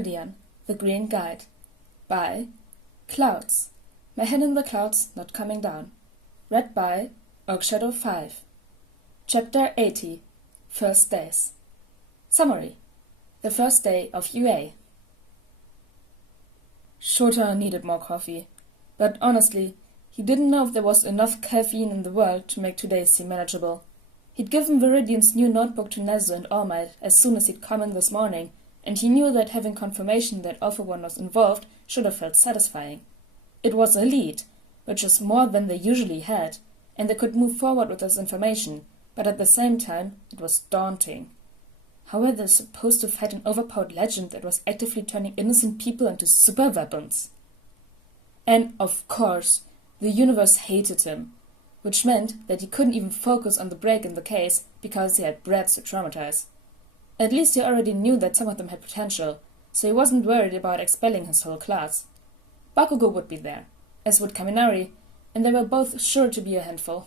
Viridian, The Green Guide, by Clouds, My Head in the Clouds Not Coming Down, read by Oakshadow 5. Chapter 80, First Days. Summary: the first day of UA. Shota needed more coffee, but honestly, he didn't know if there was enough caffeine in the world to make today seem manageable. He'd given Viridian's new notebook to Nezu and All Might as soon as he'd come in this morning, and he knew that having confirmation that All for One was involved should have felt satisfying. It was a lead, which was more than they usually had, and they could move forward with this information, but at the same time it was daunting. How were they supposed to fight an overpowered legend that was actively turning innocent people into super weapons? And, of course, the universe hated him, which meant that he couldn't even focus on the break in the case because he had brats to traumatize. At least he already knew that some of them had potential, so he wasn't worried about expelling his whole class. Bakugo would be there, as would Kaminari, and they were both sure to be a handful.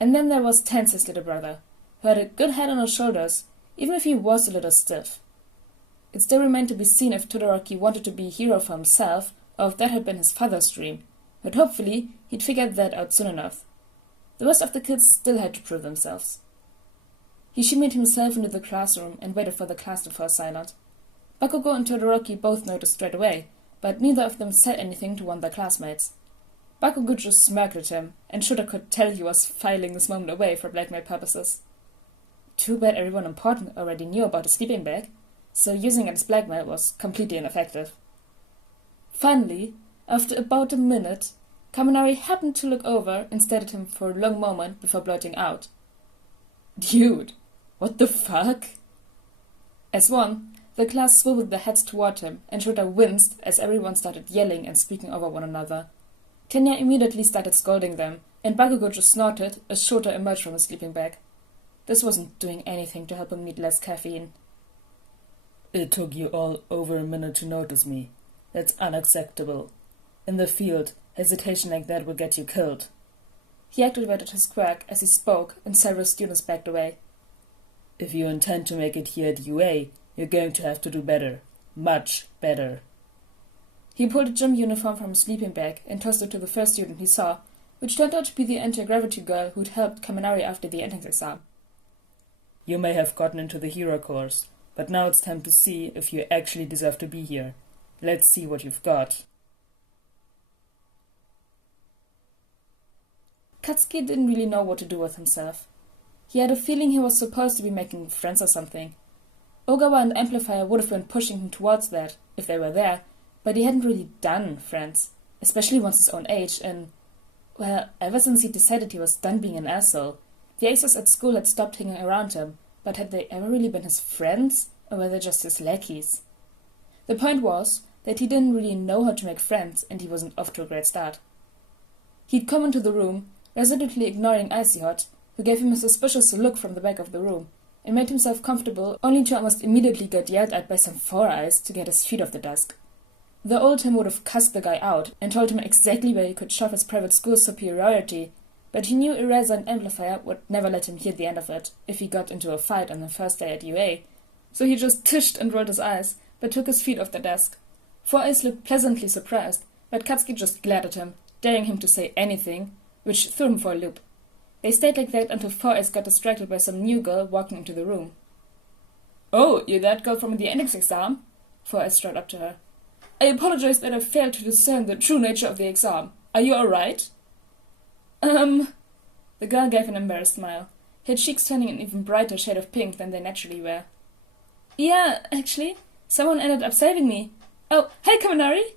And then there was Tensei's little brother, who had a good head on his shoulders, even if he was a little stiff. It still remained to be seen if Todoroki wanted to be a hero for himself, or if that had been his father's dream, but hopefully he'd figured that out soon enough. The rest of the kids still had to prove themselves. He shimmied himself into the classroom and waited for the class to fall silent. Bakugo and Todoroki both noticed straight away, but neither of them said anything to one of their classmates. Bakugo just smirked at him, and Shota could tell he was filing this moment away for blackmail purposes. Too bad everyone important already knew about his sleeping bag, so using it as blackmail was completely ineffective. Finally, after about a minute, Kaminari happened to look over and stared at him for a long moment before blurting out, "Dude, what the fuck?" As one, the class swiveled their heads toward him, and Shota winced as everyone started yelling and speaking over one another. Tenya immediately started scolding them, and Bakugo just snorted as Shota emerged from his sleeping bag. This wasn't doing anything to help him need less caffeine. "It took you all over a minute to notice me. That's unacceptable. In the field, hesitation like that will get you killed." He activated his quirk as he spoke, and several students backed away. "If you intend to make it here at UA, you're going to have to do better. Much better." He pulled a gym uniform from his sleeping bag and tossed it to the first student he saw, which turned out to be the anti-gravity girl who'd helped Kaminari after the entrance exam. "You may have gotten into the hero course, but now it's time to see if you actually deserve to be here. Let's see what you've got." Katsuki didn't really know what to do with himself. He had a feeling he was supposed to be making friends or something. Ogawa and Amplifier would have been pushing him towards that, if they were there, but he hadn't really done friends, especially once his own age, and, well, ever since he decided he was done being an asshole. The aces at school had stopped hanging around him, but had they ever really been his friends, or were they just his lackeys? The point was that he didn't really know how to make friends, and he wasn't off to a great start. He'd come into the room, resolutely ignoring Icy Hot, who gave him a suspicious look from the back of the room, and made himself comfortable only to almost immediately get yelled at by some four-eyes to get his feet off the desk. The old him would have cussed the guy out and told him exactly where he could shove his private school's superiority, but he knew Eraser and Amplifier would never let him hear the end of it if he got into a fight on the first day at UA, so he just tished and rolled his eyes, but took his feet off the desk. Four Eyes looked pleasantly surprised, but Katsuki just glared at him, daring him to say anything, which threw him for a loop. They stayed like that until Four Eyes got distracted by some new girl walking into the room. "Oh, you're that girl from the entrance exam?" Four Eyes strode up to her. "I apologize that I failed to discern the true nature of the exam. Are you alright?" The girl gave an embarrassed smile, her cheeks turning an even brighter shade of pink than they naturally were. "Yeah, actually, someone ended up saving me. Oh, hey, Kaminari!"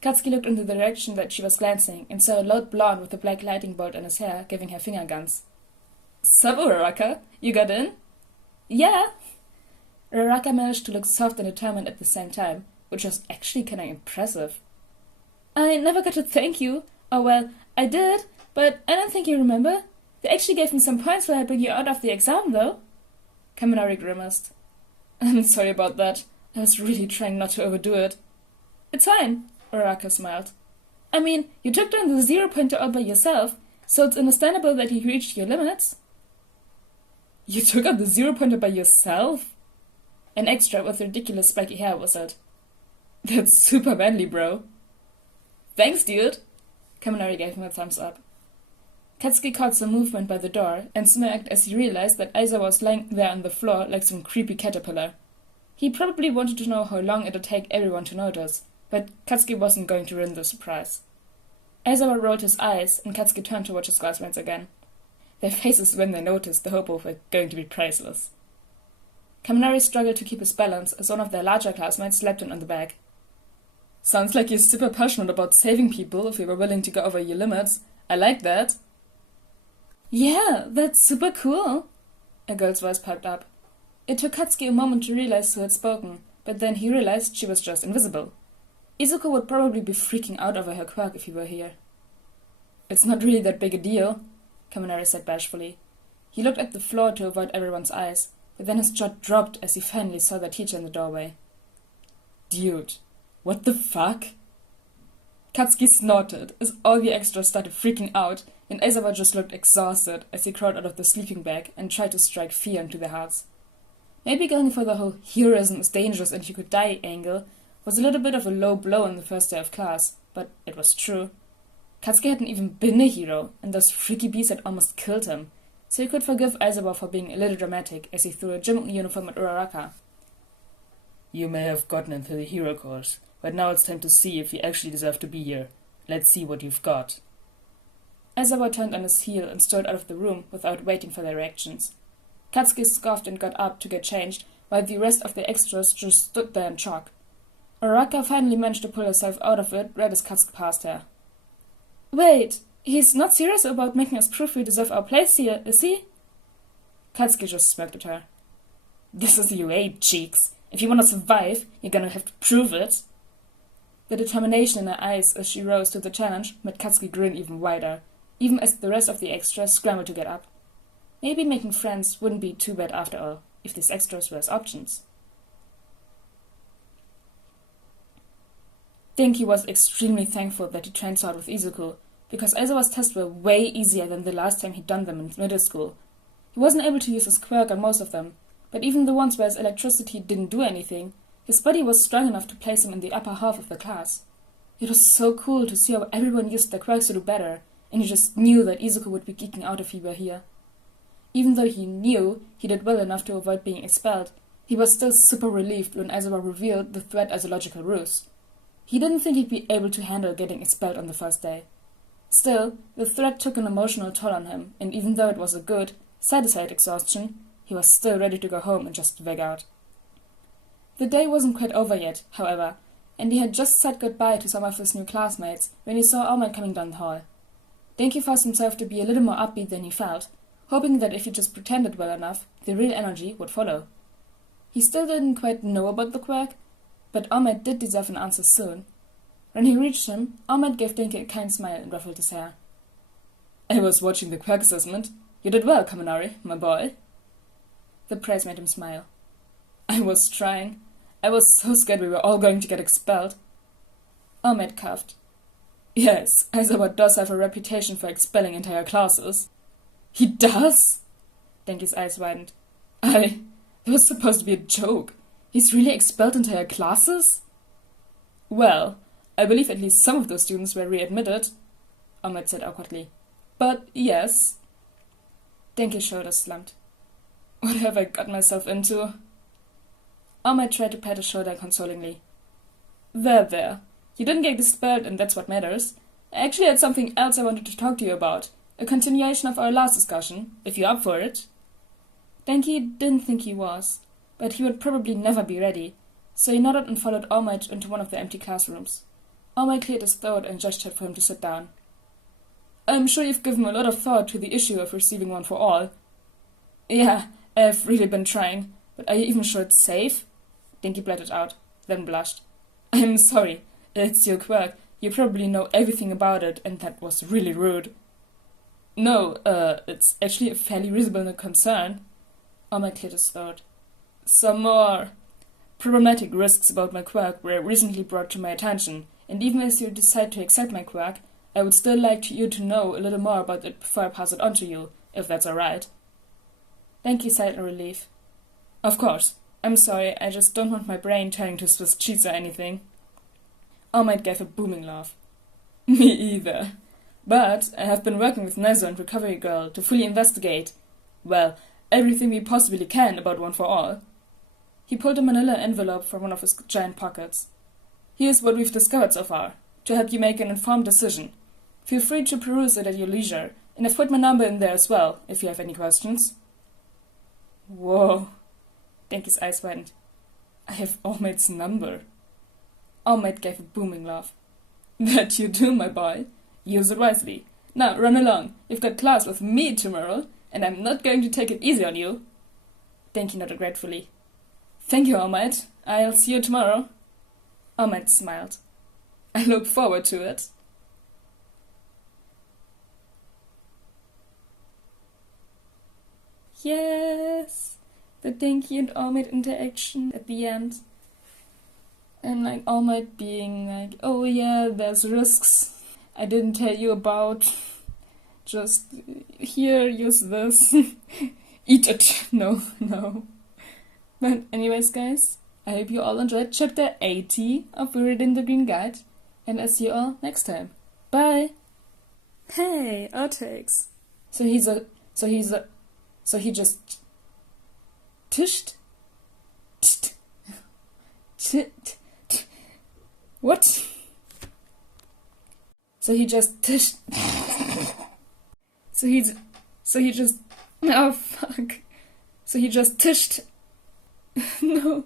Katsuki looked in the direction that she was glancing and saw a loud blonde with a black lightning bolt in his hair giving her finger guns. "Sup, Uraraka? You got in?" "Yeah." Uraraka managed to look soft and determined at the same time, which was actually kinda impressive. "I never got to thank you. Oh well, I did, but I don't think you remember. They actually gave me some points for helping you out of the exam, though." Kaminari grimaced. "I'm sorry about that. I was really trying not to overdo it." "It's fine," Uraraka smiled. "I mean, you took down the 0-pointer all by yourself, so it's understandable that you reached your limits." "You took out the 0-pointer by yourself?" An extra with ridiculous spiky hair whistled. "That's super manly, bro." "Thanks, dude." Kaminari gave him a thumbs up. Katsuki caught some movement by the door and smirked as he realized that Aizawa was lying there on the floor like some creepy caterpillar. He probably wanted to know how long it'd take everyone to notice, but Katsuki wasn't going to ruin the surprise. Aizawa rolled his eyes, and Katsuki turned to watch his classmates again. Their faces when they noticed the hobo were going to be priceless. Kaminari struggled to keep his balance as one of their larger classmates slapped him on the back. "Sounds like you're super passionate about saving people if you were willing to go over your limits. I like that." "Yeah, that's super cool," a girl's voice piped up. It took Katsuki a moment to realize who had spoken, but then he realized she was just invisible. Izuku would probably be freaking out over her quirk if he were here. "It's not really that big a deal," Kaminari said bashfully. He looked at the floor to avoid everyone's eyes, but then his jaw dropped as he finally saw their teacher in the doorway. "Dude, what the fuck?" Katsuki snorted as all the extras started freaking out, and Aizawa just looked exhausted as he crawled out of the sleeping bag and tried to strike fear into their hearts. Maybe going for the whole heroism is dangerous and you could die angle was a little bit of a low blow on the first day of class, but it was true. Katsuki hadn't even been a hero, and those freaky beasts had almost killed him, so he could forgive Aizawa for being a little dramatic as he threw a gym uniform at Uraraka. "You may have gotten into the hero course, but now it's time to see if you actually deserve to be here. Let's see what you've got." Aizawa turned on his heel and strode out of the room without waiting for their reactions. Katsuki scoffed and got up to get changed, while the rest of the extras just stood there in shock. Uraraka finally managed to pull herself out of it right as Katsuki passed her. "Wait, he's not serious about making us prove we deserve our place here, is he?" Katsuki just smirked at her. "This is UA, cheeks. If you want to survive, you're gonna have to prove it." The determination in her eyes as she rose to the challenge made Katsuki grin even wider, even as the rest of the extras scrambled to get up. Maybe making friends wouldn't be too bad after all, if these extras were as options. Denki was extremely thankful that he trained so hard with Izuku, because Aizawa's tests were way easier than the last time he'd done them in middle school. He wasn't able to use his quirk on most of them, but even the ones where his electricity didn't do anything, his body was strong enough to place him in the upper half of the class. It was so cool to see how everyone used their quirks to do better, and he just knew that Izuku would be geeking out if he were here. Even though he knew he did well enough to avoid being expelled, he was still super relieved when Aizawa revealed the threat as a logical ruse. He didn't think he'd be able to handle getting expelled on the first day. Still, the threat took an emotional toll on him, and even though it was a good, satisfied exhaustion, he was still ready to go home and just veg out. The day wasn't quite over yet, however, and he had just said goodbye to some of his new classmates when he saw Alma coming down the hall. Denki forced himself to be a little more upbeat than he felt, hoping that if he just pretended well enough, the real energy would follow. He still didn't quite know about the quirk, but Ahmed did deserve an answer soon. When he reached him, Ahmed gave Denki a kind smile and ruffled his hair. "I was watching the quirk assessment. You did well, Kaminari, my boy." The praise made him smile. "I was trying. I was so scared we were all going to get expelled." Ahmed coughed. "Yes, Aizawa does have a reputation for expelling entire classes." "He does?" Denki's eyes widened. That was supposed to be a joke. He's really expelled entire classes?" "Well, I believe at least some of those students were readmitted," Ahmed said awkwardly. "But yes." Denki's shoulders slumped. "What have I got myself into?" Ahmed tried to pat his shoulder consolingly. There. You didn't get expelled, and that's what matters. I actually had something else I wanted to talk to you about. A continuation of our last discussion, if you're up for it." Denki didn't think he was, but he would probably never be ready, so he nodded and followed Ahmed into one of the empty classrooms. Ahmed cleared his throat and gestured for him to sit down. "I'm sure you've given a lot of thought to the issue of receiving one for all." "Yeah, I've really been trying, but are you even sure it's safe?" Denki blurted out, then blushed. "I'm sorry, it's your quirk. You probably know everything about it, and that was really rude." "No, it's actually a fairly reasonable concern." Ahmed cleared his throat. "Some more problematic risks about my quirk were recently brought to my attention, and even as you decide to accept my quirk, I would still like you to know a little more about it before I pass it on to you, if that's all right." Denki sighed in relief. "Of course. I'm sorry, I just don't want my brain turning to Swiss cheese or anything. All Might gave a booming laugh. Me either. But I have been working with Nezo and Recovery Girl to fully investigate, well, everything we possibly can about One for All. He pulled a manila envelope from one of his giant pockets. Here's what we've discovered so far, to help you make an informed decision. Feel free to peruse it at your leisure, and I've put my number in there as well, if you have any questions. Whoa. Denki's eyes widened. I have All Might's number. All Might gave a booming laugh. That you do, my boy. Use it wisely. Now, run along. You've got class with me tomorrow, and I'm not going to take it easy on you. Denki nodded gratefully. Thank you, All Might. I'll see you tomorrow. All Might smiled. I look forward to it. Yes! The Denki and All Might interaction at the end. And like All Might being like, oh yeah, there's risks I didn't tell you about. Just here, use this. Eat it. No. But anyways, guys, I hope you all enjoyed chapter 80 of Viridian the Green Guide, and I'll see you all next time. Bye! Hey, outtakes. So he just tished? What? So he just tished. So he just. Oh fuck. So he just tished. No.